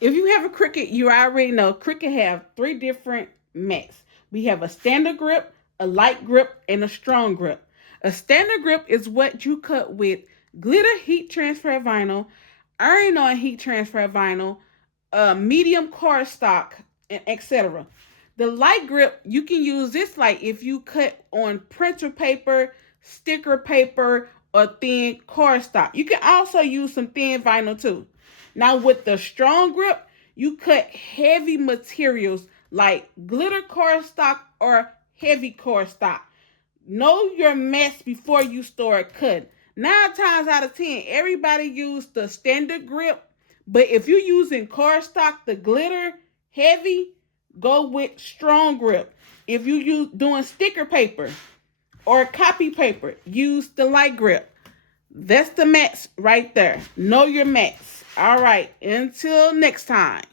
If you have a Cricut, you already know Cricut have 3 different mats. We have a standard grip, a light grip, and a strong grip. A standard grip is what you cut with glitter heat transfer vinyl, iron on heat transfer vinyl, medium cardstock, and etc. The light grip, you can use this like if you cut on printer paper, sticker paper, or thin cardstock. You can also use some thin vinyl too. Now with the strong grip, you cut heavy materials like glitter cardstock or heavy cardstock. Know your mess before you start cutting. 9 times out of 10, everybody use the standard grip, but if you're using cardstock, the glitter heavy, go with strong grip. If you use doing sticker paper or copy paper, use the light grip. That's the mats right there. Know your mats. All right, until next time.